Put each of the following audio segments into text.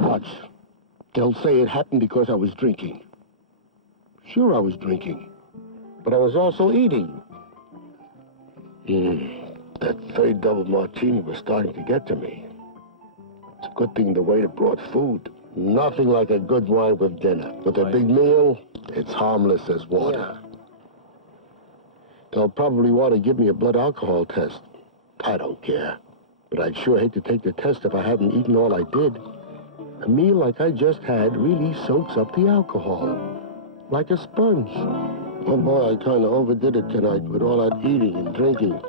Watch. They'll say it happened because I was drinking. Sure, I was drinking. But I was also eating. That third double martini was starting to get to me. It's a good thing the waiter brought food. Nothing like a good wine with dinner. With a big meal, it's harmless as water. Yeah. They'll probably want to give me a blood alcohol test. I don't care. But I'd sure hate to take the test if I hadn't eaten all I did. A meal like I just had really soaks up the alcohol. Like a sponge. Oh boy, I kind of overdid it tonight with all that eating and drinking.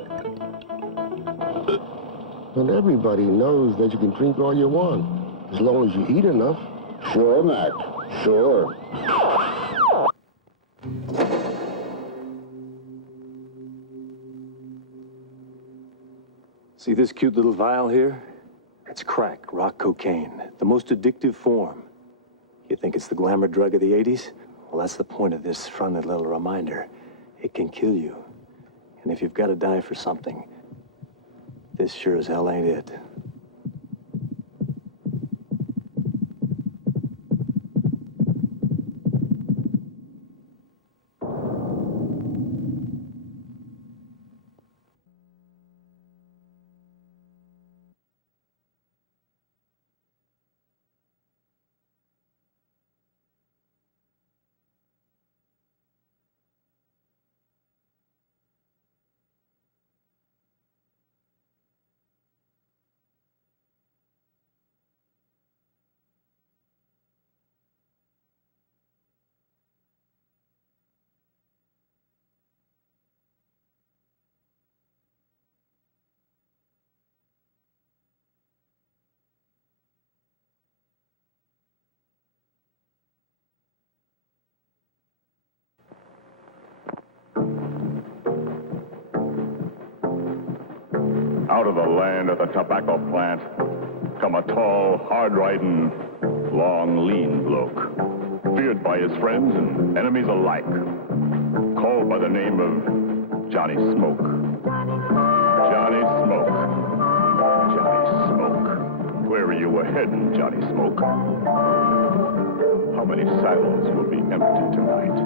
And everybody knows that you can drink all you want, as long as you eat enough. Sure, Mac. Sure. See this cute little vial here? It's crack, rock cocaine, the most addictive form. You think it's the glamour drug of the 80s? Well, that's the point of this friendly little reminder. It can kill you. And if you've got to die for something, this sure as hell ain't it. Out of the land of the tobacco plant come a tall, hard-riding, long, lean bloke, feared by his friends and enemies alike, called by the name of Johnny Smoke. Johnny Smoke. Johnny Smoke. Where are you heading, Johnny Smoke? How many saddles will be empty tonight?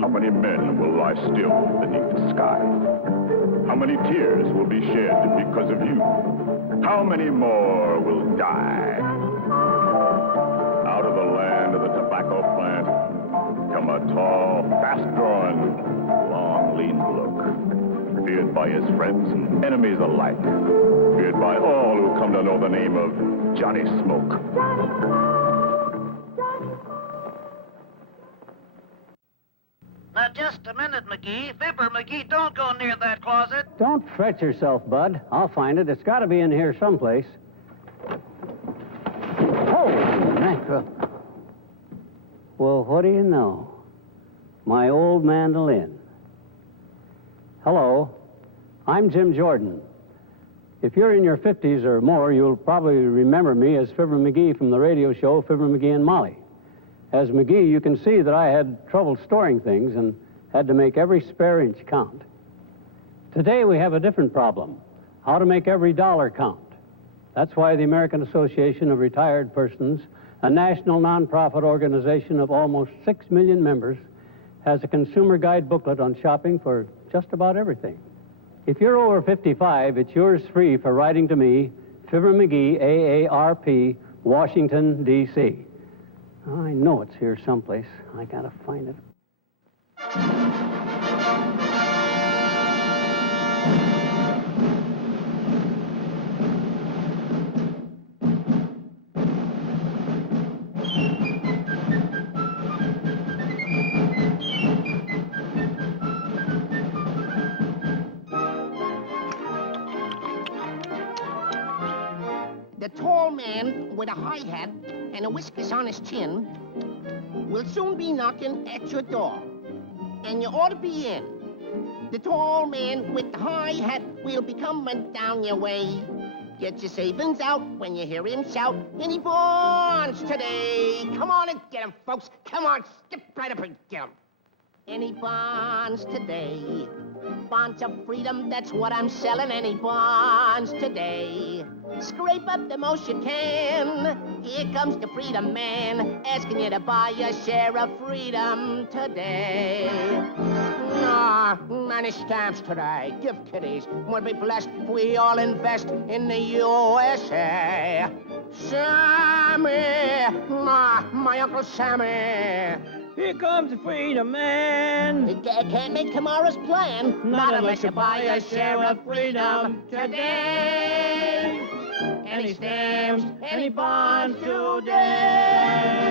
How many men will lie still beneath the sky? How many tears will be shed because of you? How many more will die? Out of the land of the tobacco plant come a tall, fast-drawing, long, lean bloke, feared by his friends and enemies alike, feared by all who come to know the name of Johnny Smoke. Now, just a minute, McGee. Fibber McGee, don't go near that closet. Don't fret yourself, Bud. I'll find it. It's got to be in here someplace. Oh, mackerel. Well, what do you know? My old mandolin. Hello. I'm Jim Jordan. If you're in your 50s or more, you'll probably remember me as Fibber McGee from the radio show Fibber McGee and Molly. As McGee, you can see that I had trouble storing things and had to make every spare inch count. Today, we have a different problem, how to make every dollar count. That's why the American Association of Retired Persons, a national nonprofit organization of almost 6 million members, has a consumer guide booklet on shopping for just about everything. If you're over 55, it's yours free for writing to me, Fibber McGee, A.A.R.P., Washington, D.C. I know it's here someplace. I gotta find it. The tall man with a high hat and a whiskers on his chin will soon be knocking at your door, and you ought to be in. The tall man with the high hat will be coming down your way. Get your savings out when you hear him shout, any bonds today? Come on and get him, folks. Come on, skip right up and get him. Any bonds today? Bonds of freedom, that's what I'm selling. Any bonds today? Scrape up the most you can. Here comes the freedom man, asking you to buy your share of freedom today. Many stamps today. Give kiddies. We'll be blessed if we all invest in the USA. Sammy, my Uncle Sammy. Here comes the freedom man. Can't make tomorrow's plan. Not unless you buy a share of freedom today. Any stamps, any bonds today.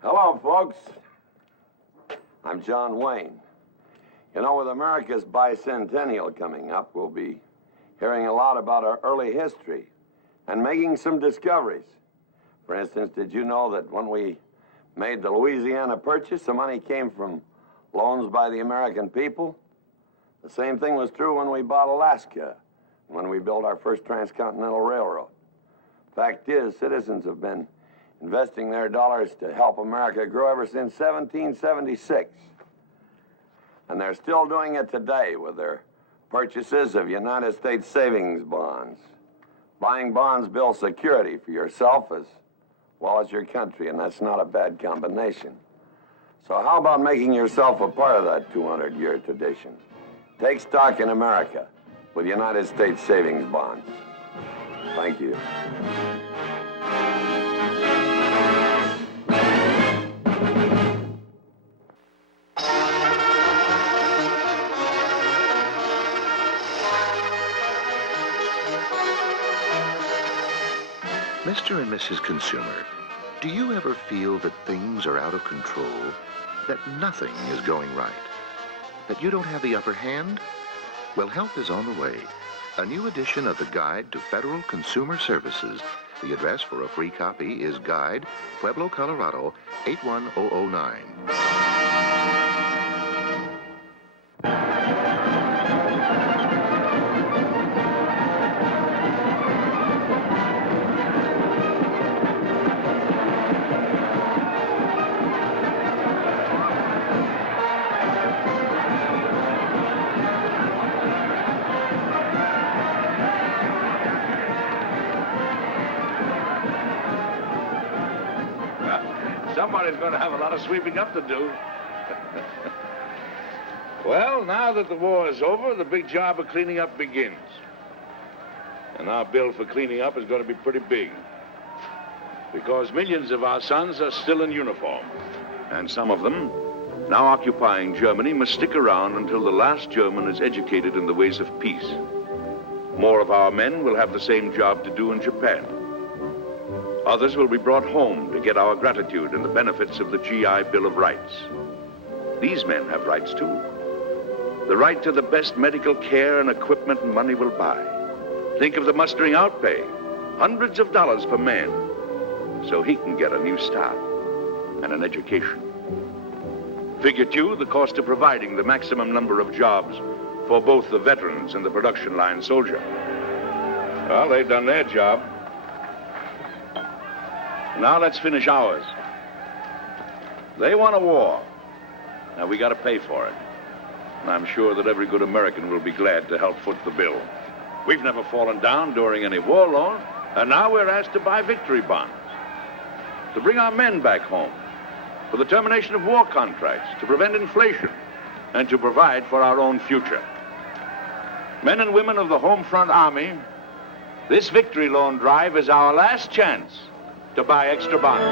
Hello, folks. I'm John Wayne. You know, with America's bicentennial coming up, we'll be hearing a lot about our early history and making some discoveries. For instance, did you know that when we made the Louisiana Purchase, the money came from loans by the American people? The same thing was true when we bought Alaska, when we built our first transcontinental railroad. Fact is, citizens have been investing their dollars to help America grow ever since 1776. And they're still doing it today with their purchases of United States savings bonds. Buying bonds builds security for yourself as well as your country, and that's not a bad combination. So how about making yourself a part of that 200-year tradition? Take stock in America with United States savings bonds. Thank you. Mr. and Mrs. Consumer, do you ever feel that things are out of control? That nothing is going right? That you don't have the upper hand? Well, help is on the way. A new edition of the Guide to Federal Consumer Services. The address for a free copy is Guide, Pueblo, Colorado, 81009. Somebody's going to have a lot of sweeping up to do. Well, now that the war is over, the big job of cleaning up begins. And our bill for cleaning up is going to be pretty big. Because millions of our sons are still in uniform. And some of them, now occupying Germany, must stick around until the last German is educated in the ways of peace. More of our men will have the same job to do in Japan. Others will be brought home to get our gratitude and the benefits of the GI Bill of Rights. These men have rights, too. The right to the best medical care and equipment money will buy. Think of the mustering out pay, hundreds of dollars per man, so he can get a new start and an education. Figure, too, the cost of providing the maximum number of jobs for both the veterans and the production line soldier. Well, they've done their job. Now let's finish ours. They want a war. Now we got to pay for it. And I'm sure that every good American will be glad to help foot the bill. We've never fallen down during any war loan, and now we're asked to buy victory bonds. To bring our men back home, for the termination of war contracts, to prevent inflation, and to provide for our own future. Men and women of the Home Front Army, this victory loan drive is our last chance to buy extra bonds.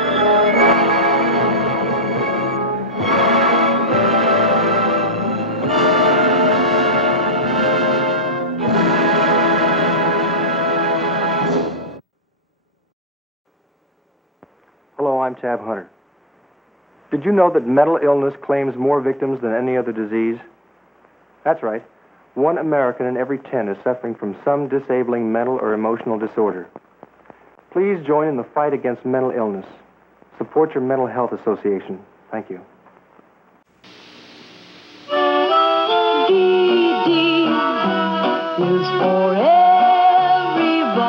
Hello, I'm Tab Hunter. Did you know that mental illness claims more victims than any other disease? That's right. 1 American in every 10 is suffering from some disabling mental or emotional disorder. Please join in the fight against mental illness. Support your mental health association. Thank you. D is for everybody.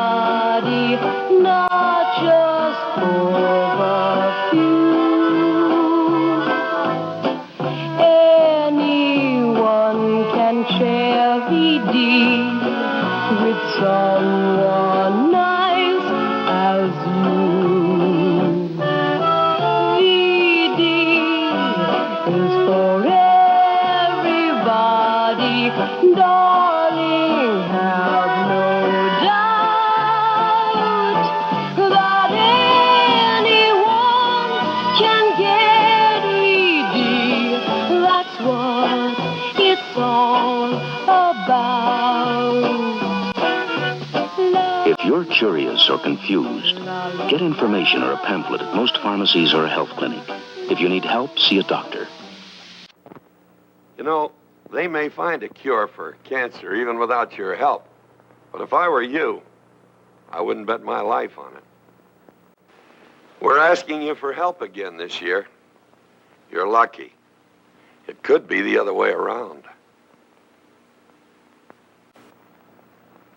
someone nice as you. VD is for everybody, darling, have no doubt that anyone can get VD. That's what it's all about. If you're curious or confused, get information or a pamphlet at most pharmacies or a health clinic. If you need help, see a doctor. You know, they may find a cure for cancer even without your help. But if I were you, I wouldn't bet my life on it. We're asking you for help again this year. You're lucky. It could be the other way around.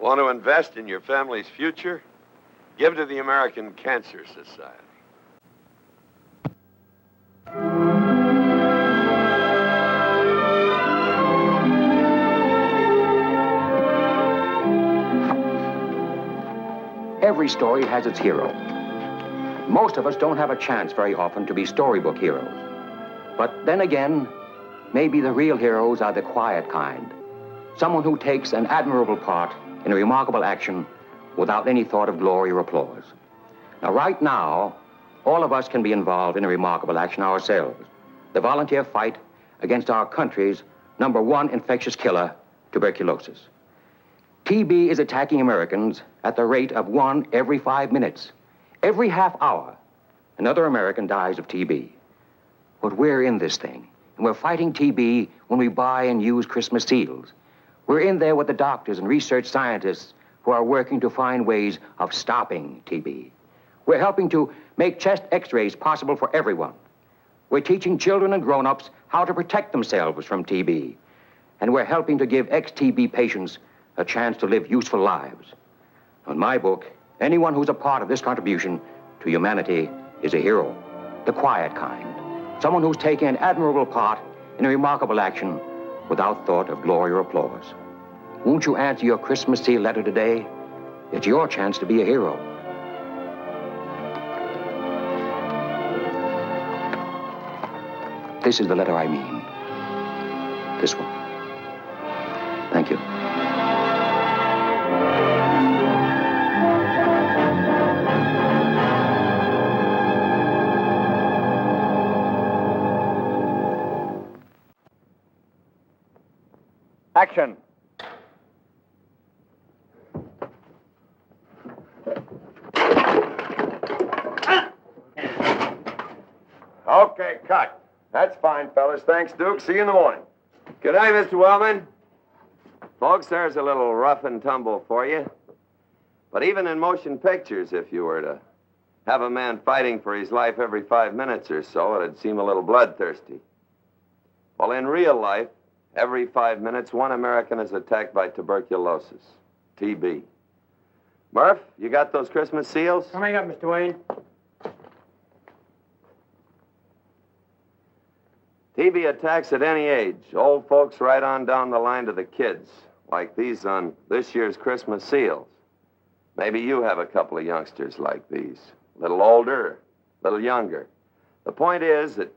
Want to invest in your family's future? Give to the American Cancer Society. Every story has its hero. Most of us don't have a chance very often to be storybook heroes. But then again, maybe the real heroes are the quiet kind. Someone who takes an admirable part in a remarkable action without any thought of glory or applause. Now, right now, all of us can be involved in a remarkable action ourselves. The volunteer fight against our country's #1 infectious killer, tuberculosis. TB is attacking Americans at the rate of 1 every 5 minutes. Every half hour, another American dies of TB. But we're in this thing, and we're fighting TB when we buy and use Christmas seals. We're in there with the doctors and research scientists who are working to find ways of stopping TB. We're helping to make chest x-rays possible for everyone. We're teaching children and grown-ups how to protect themselves from TB. And we're helping to give ex-TB patients a chance to live useful lives. In my book, anyone who's a part of this contribution to humanity is a hero, the quiet kind. Someone who's taken an admirable part in a remarkable action without thought of glory or applause. Won't you answer your Christmas seal letter today? It's your chance to be a hero. This is the letter I mean. This one. Thank you. Action. Okay, cut. That's fine, fellas. Thanks, Duke. See you in the morning. Good day, Mr. Wellman. Folks, there's a little rough and tumble for you. But even in motion pictures, if you were to have a man fighting for his life every 5 minutes or so, it'd seem a little bloodthirsty. Well, in real life, every 5 minutes, one American is attacked by tuberculosis, TB. Murph, you got those Christmas seals? Coming up, Mr. Wayne. TB attacks at any age, old folks right on down the line to the kids, like these on this year's Christmas seals. Maybe you have a couple of youngsters like these, a little older, a little younger. The point is that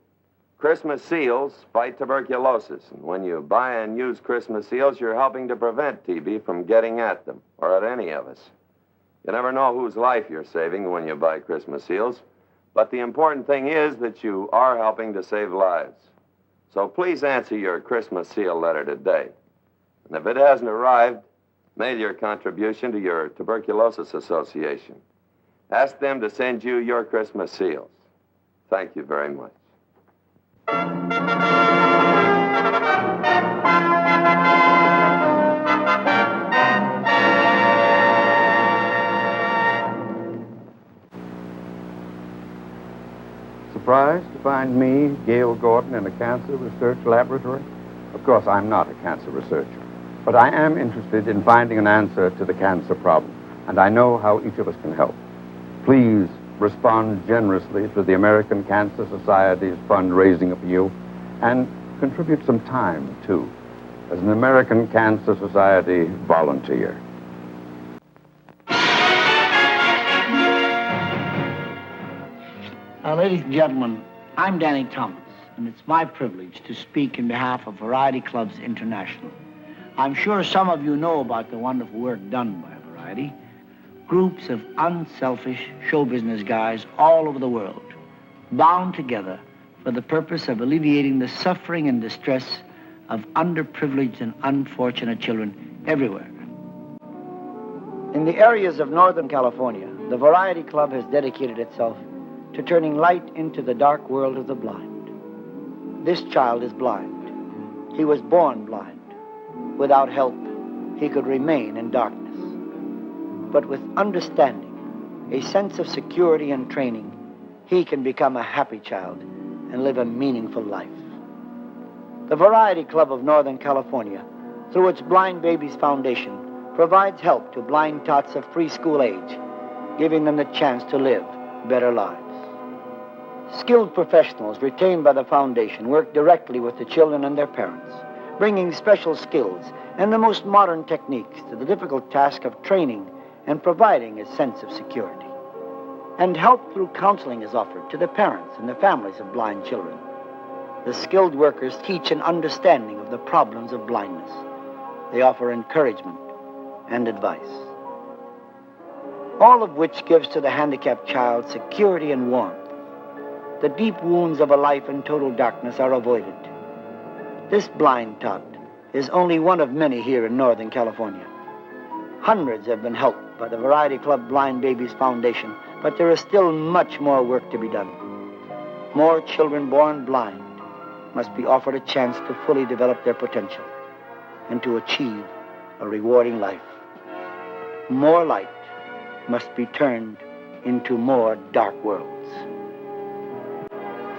Christmas seals fight tuberculosis, and when you buy and use Christmas seals, you're helping to prevent TB from getting at them, or at any of us. You never know whose life you're saving when you buy Christmas seals, but the important thing is that you are helping to save lives. So please answer your Christmas seal letter today. And if it hasn't arrived, mail your contribution to your Tuberculosis Association. Ask them to send you your Christmas seals. Thank you very much. Surprised to find me, Gail Gordon, in a cancer research laboratory? Of course, I'm not a cancer researcher, but I am interested in finding an answer to the cancer problem, and I know how each of us can help. Please respond generously to the American Cancer Society's fundraising appeal, and contribute some time, too, as an American Cancer Society volunteer. ladies and gentlemen, I'm Danny Thomas, and it's my privilege to speak in behalf of Variety Clubs International. I'm sure some of you know about the wonderful work done by Variety. Groups of unselfish show business guys all over the world, bound together for the purpose of alleviating the suffering and distress of underprivileged and unfortunate children everywhere. In the areas of Northern California, the Variety Club has dedicated itself to turning light into the dark world of the blind. This child is blind. He was born blind. Without help, he could remain in darkness. But with understanding, a sense of security and training, he can become a happy child and live a meaningful life. The Variety Club of Northern California, through its Blind Babies Foundation, provides help to blind tots of preschool age, giving them the chance to live better lives. Skilled professionals retained by the foundation work directly with the children and their parents, bringing special skills and the most modern techniques to the difficult task of training and providing a sense of security. And help through counseling is offered to the parents and the families of blind children. The skilled workers teach an understanding of the problems of blindness. They offer encouragement and advice. All of which gives to the handicapped child security and warmth. The deep wounds of a life in total darkness are avoided. This blind tot is only one of many here in Northern California. Hundreds have been helped by the Variety Club Blind Babies Foundation, but there is still much more work to be done. More children born blind must be offered a chance to fully develop their potential and to achieve a rewarding life. More light must be turned into more dark worlds.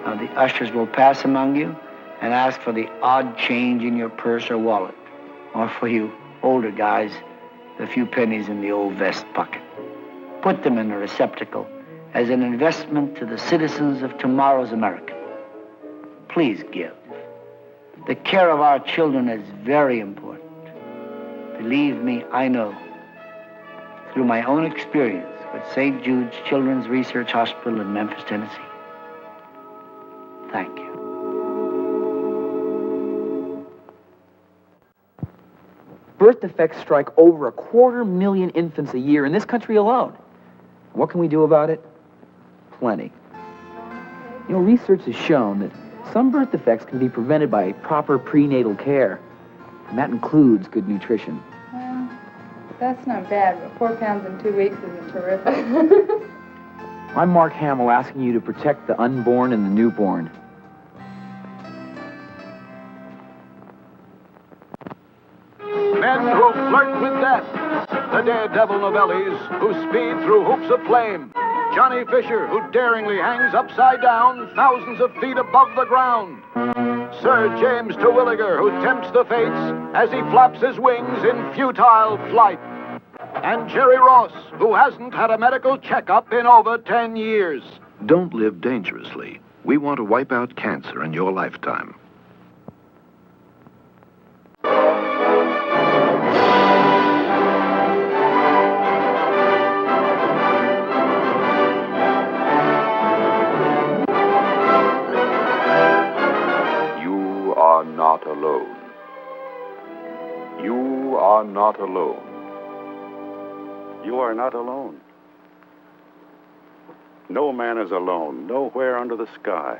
Now the ushers will pass among you and ask for the odd change in your purse or wallet, or for you older guys, the few pennies in the old vest pocket. Put them in a receptacle as an investment to the citizens of tomorrow's America. Please give. The care of our children is very important. Believe me, I know. Through my own experience with St. Jude's Children's Research Hospital in Memphis, Tennessee. Thank you. Birth defects strike over 250,000 infants a year in this country alone. What can we do about it? Plenty. You know, research has shown that some birth defects can be prevented by proper prenatal care, and that includes good nutrition. Well, that's not bad, but 4 pounds in 2 weeks isn't terrific. I'm Mark Hamill, asking you to protect the unborn and the newborn. Men who flirt with death. The daredevil novellis who speed through hoops of flame. Johnny Fisher, who daringly hangs upside down thousands of feet above the ground. Sir James Terwilliger, who tempts the fates as he flaps his wings in futile flight. And Jerry Ross, who hasn't had a medical checkup in over 10 years. Don't live dangerously. We want to wipe out cancer in your lifetime. You are not alone. You are not alone. You are not alone. No man is alone, nowhere under the sky.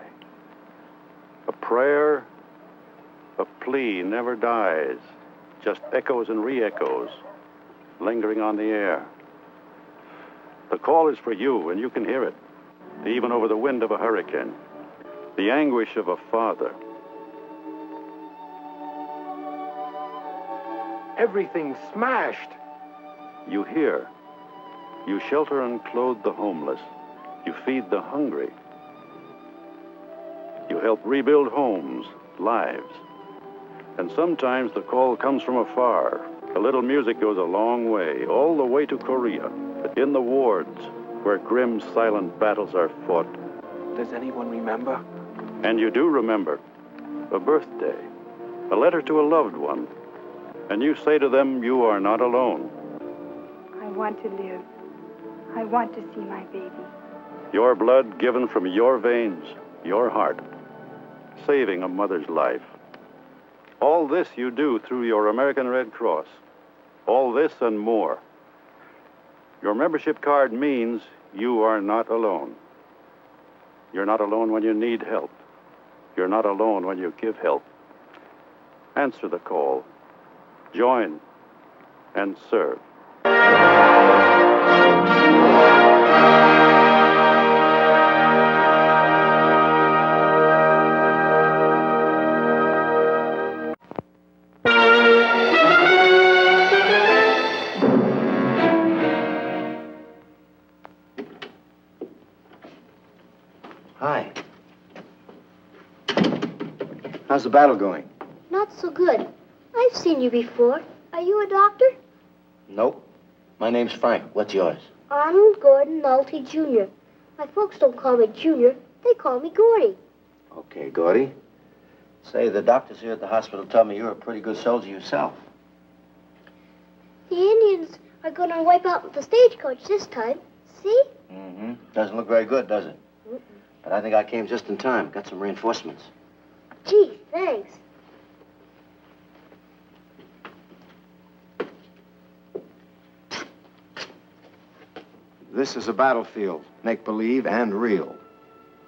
A prayer, a plea never dies, just echoes and re-echoes, lingering on the air. The call is for you, and you can hear it, even over the wind of a hurricane. The anguish of a father. Everything's smashed. You hear. You shelter and clothe the homeless. You feed the hungry. You help rebuild homes, lives. And sometimes the call comes from afar. A little music goes a long way, all the way to Korea, in the wards, where grim, silent battles are fought. Does anyone remember? And you do remember. A birthday, a letter to a loved one. And you say to them, you are not alone. I want to live. I want to see my baby. Your blood given from your veins, your heart, saving a mother's life. All this you do through your American Red Cross. All this and more. Your membership card means you are not alone. You're not alone when you need help. You're not alone when you give help. Answer the call. Join and serve. Hi. How's the battle going? Not so good. I've seen you before. Are you a doctor? Nope. My name's Frank. What's yours? Arnold Gordon Nolte Jr. My folks don't call me Junior. They call me Gordy. Okay, Gordy. Say, the doctors here at the hospital tell me you're a pretty good soldier yourself. The Indians are going to wipe out the stagecoach this time. See? Mm-hmm. Doesn't look very good, does it? Mm-mm. But I think I came just in time. Got some reinforcements. Gee, thanks. This is a battlefield, make-believe and real.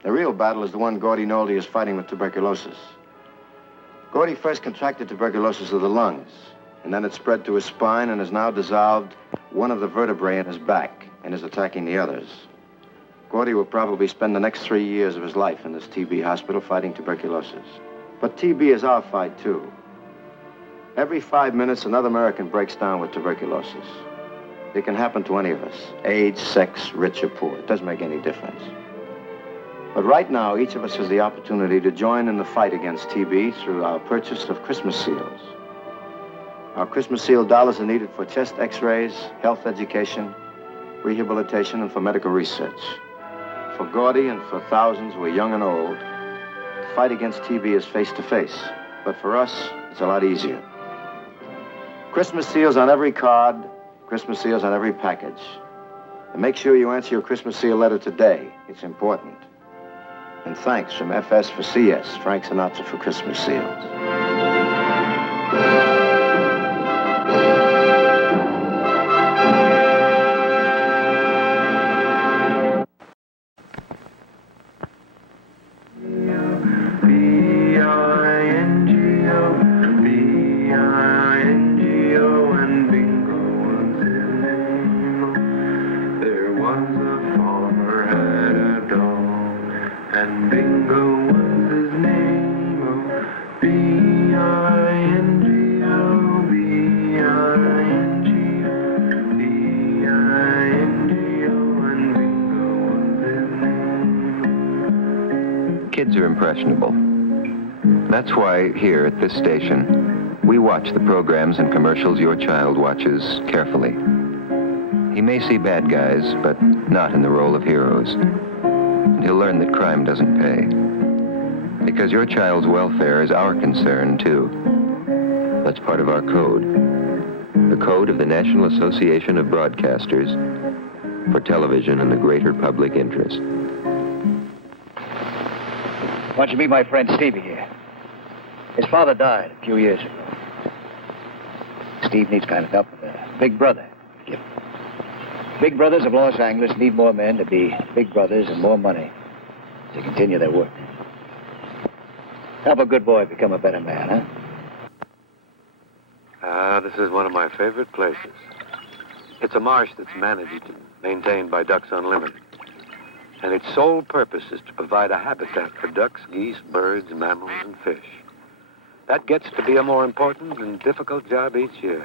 The real battle is the one Gordy Nolte is fighting with tuberculosis. Gordy first contracted tuberculosis of the lungs, and then it spread to his spine and has now dissolved one of the vertebrae in his back and is attacking the others. Gordy will probably spend the next 3 years of his life in this TB hospital fighting tuberculosis. But TB is our fight, too. Every 5 minutes, another American breaks down with tuberculosis. It can happen to any of us, age, sex, rich or poor. It doesn't make any difference. But right now, each of us has the opportunity to join in the fight against TB through our purchase of Christmas seals. Our Christmas seal dollars are needed for chest x-rays, health education, rehabilitation, and for medical research. For Gordy and for thousands who are young and old, the fight against TB is face-to-face. But for us, it's a lot easier. Christmas seals on every card, Christmas seals on every package. And make sure you answer your Christmas seal letter today. It's important. And thanks from FS for CS, Frank Sinatra for Christmas seals. And Bingo was his name, oh, B-I-N-G-O, B-I-N-G-O, B-I-N-G-O, and Bingo was his name. Kids are impressionable. That's why here at this station, we watch the programs and commercials your child watches carefully. He may see bad guys, but not in the role of heroes. And he'll learn that crime doesn't pay. Because your child's welfare is our concern, too. That's part of our code. The code of the National Association of Broadcasters for television in the greater public interest. Why don't you meet my friend Stevie here? His father died a few years ago. Steve needs kind of help with a big brother. Big brothers of Los Angeles need more men to be big brothers and more money to continue their work. Help a good boy become a better man, huh? This is one of my favorite places. It's a marsh that's managed and maintained by Ducks Unlimited. And its sole purpose is to provide a habitat for ducks, geese, birds, mammals, and fish. That gets to be a more important and difficult job each year.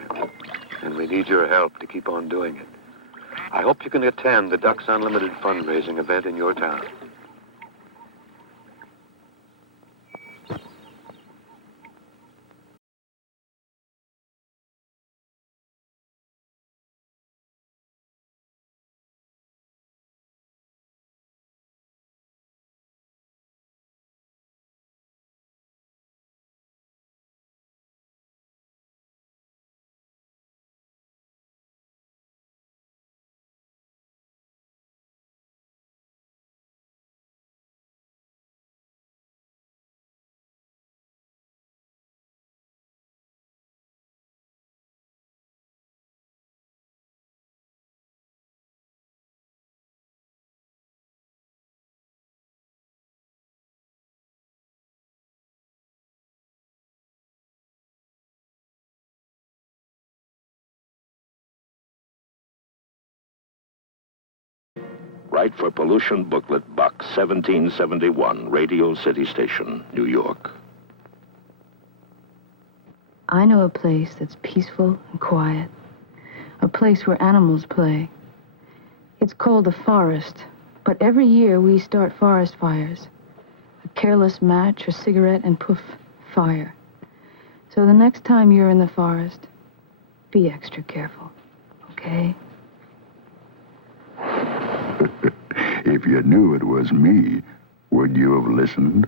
And we need your help to keep on doing it. I hope you can attend the Ducks Unlimited fundraising event in your town. Write for Pollution Booklet, Box 1771, Radio City Station, New York. I know a place that's peaceful and quiet, a place where animals play. It's called the forest, but every year we start forest fires. A careless match or cigarette and poof, fire. So the next time you're in the forest, be extra careful, okay? If you knew it was me, would you have listened?